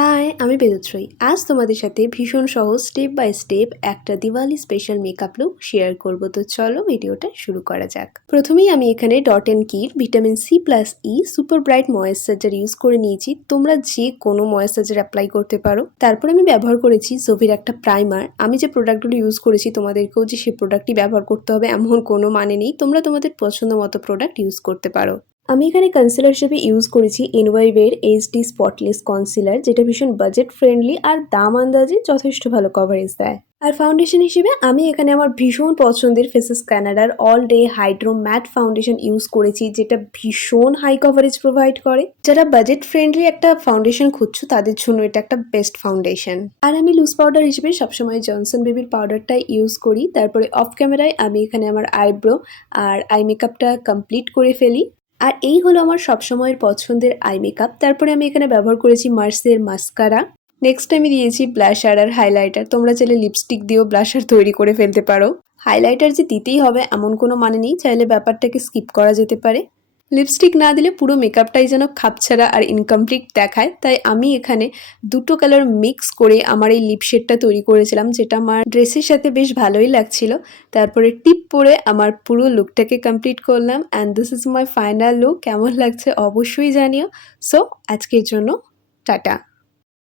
High, আমি বেদশ্রী। আজ তোমাদের সাথে ভীষণ সহজ স্টেপ বাই স্টেপ একটা Diwali special makeup look share করব। তো চলো ভিডিওটা শুরু করা যাক। প্রথমেই আমি এখানে dot and key vitamin C plus E super bright moisturiser use করে নিয়েছি। তোমরা যে কোনো ময়েশ্চারাইজার অ্যাপ্লাই করতে পারো। তারপর আমি ব্যবহার করেছি জোভির একটা প্রাইমার। আমি যে প্রোডাক্টগুলো ইউজ করেছি তোমাদেরকেও যে সেই প্রোডাক্টই ব্যবহার করতে হবে এমন কোনো মানে নেই। তোমরা তোমাদের পছন্দ মতো প্রোডাক্ট ইউজ করতে পারো। আমি এখানে কনসিলার হিসেবে ইউজ করেছি এনওয়াইভ-এর এইচডি স্পটলেস কনসিলার, যেটা ভীষণ বাজেট ফ্রেন্ডলি আর দাম আন্দাজে যথেষ্ট ভালো কভারেজ দেয়। আর ফাউন্ডেশন হিসেবে আমি এখানে আমার ভীষণ পছন্দের ফেসেস কানাডার all day hydro matte foundation use করেছি, যেটা ভীষণ হাই কভারেজ প্রোভাইড করে। যারা বাজেট ফ্রেন্ডলি একটা ফাউন্ডেশন খুঁজছো তাদের জন্য এটা একটা বেস্ট ফাউন্ডেশন। আর আমি লুজ পাউডার হিসেবে সবসময় জনসন বেবির পাউডারটাই ইউজ করি। তারপরে অফ ক্যামেরায় আমি এখানে আমার আইব্রো আর আই মেকআপটা কমপ্লিট করে ফেলি। আর এই হলো আমার সবসময়ের পছন্দের আই মেকআপ। তারপরে আমি এখানে ব্যবহার করেছি মার্সের মাস্কারা। নেক্সট আমি দিয়েছি ব্লাশার আর হাইলাইটার। তোমরা চাইলে লিপস্টিক দিয়েও ব্লাশার তৈরি করে ফেলতে পারো। হাইলাইটার যে দিতেই হবে এমন কোনো মানে নেই, চাইলে ব্যাপারটাকে স্কিপ করা যেতে পারে। লিপস্টিক না দিলে পুরো মেকআপটাই যেন খাপছাড়া আর ইনকমপ্লিট দেখায়, তাই আমি এখানে দুটো কালার মিক্স করে আমার এই লিপ শেডটা তৈরি করেছিলাম, যেটা আমার ড্রেসের সাথে বেশ ভালোই লাগছিল। তারপরে টিপ পরে আমার পুরো লুকটাকে কমপ্লিট করলাম and this is my final look. কেমন লাগছে অবশ্যই জানিও। সো আজকের জন্য টাটা।